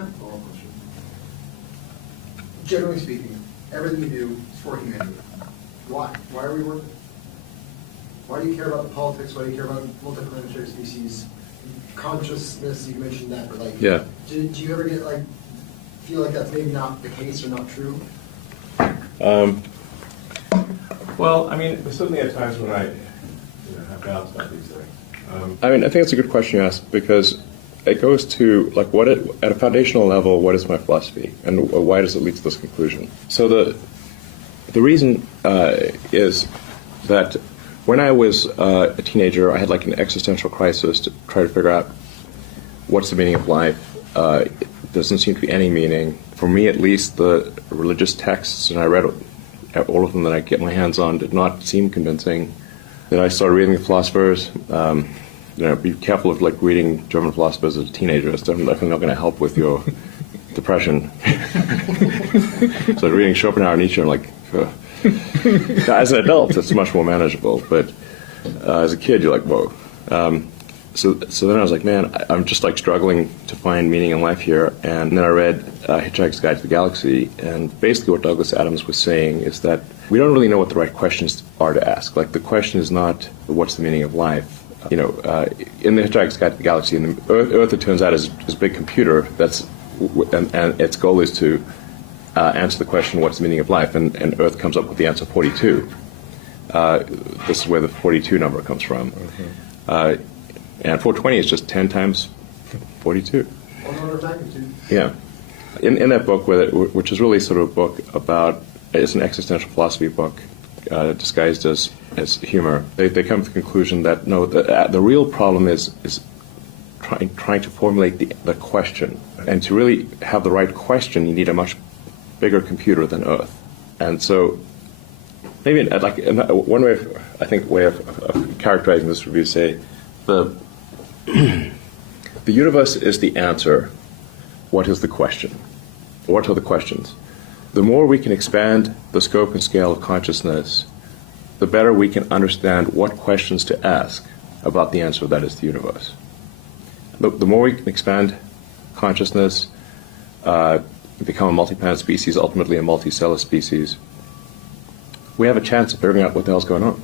have a follow-up question. Generally speaking, everything you do is for humanity. Why? Why are we working? Why do you care about the politics? Why do you care about multiplanetary species? Consciousness, you mentioned that, but like, yeah. Do you ever get like, feel like that's maybe not the case or not true? Well, I mean, there's certainly at times when I have doubts about these things. I mean, I think it's a good question you asked, because it goes to, like, at a foundational level, what is my philosophy, and why does it lead to this conclusion? So the reason is that when I was a teenager, I had like an existential crisis to try to figure out what's the meaning of life. It doesn't seem to be any meaning. For me, at least, the religious texts, and I read all of them that I get my hands on, did not seem convincing. Then I started reading the philosophers. Be careful of like reading German philosophers as a teenager. It's definitely not going to help with your depression. So reading Schopenhauer and Nietzsche, I'm like, as an adult, it's much more manageable. But as a kid, you're like, whoa. So then I was like, man, I'm just like struggling to find meaning in life here. And then I read Hitchhiker's Guide to the Galaxy, and basically what Douglas Adams was saying is that we don't really know what the right questions are to ask. Like, the question is not what's the meaning of life. In the Hitchhiker's Guide to the Galaxy, and the Earth, it turns out, is a big computer and its goal is to answer the question, what's the meaning of life? And Earth comes up with the answer 42. This is where the 42 number comes from. Mm-hmm. And 420 is just 10 times 42. One order of magnitude. Yeah. In that book, which is really sort of a book about, it's an existential philosophy book disguised as humor, they come to the conclusion that no, the real problem is trying to formulate the question. And to really have the right question, you need a much bigger computer than Earth. And so maybe one way of characterizing this would be to say the universe is the answer. What is the question? What are the questions? The more we can expand the scope and scale of consciousness, the better we can understand what questions to ask about the answer that is the universe. The more we can expand consciousness, become a multi-planet species, ultimately a multicellular species, we have a chance of figuring out what the hell's going on.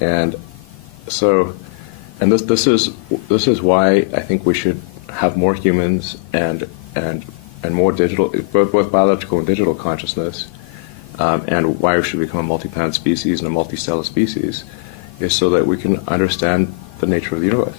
And so, and this is why I think we should have more humans and more digital, both biological and digital consciousness, and why we should become a multi-planet species and a multicellular species, is so that we can understand the nature of the universe.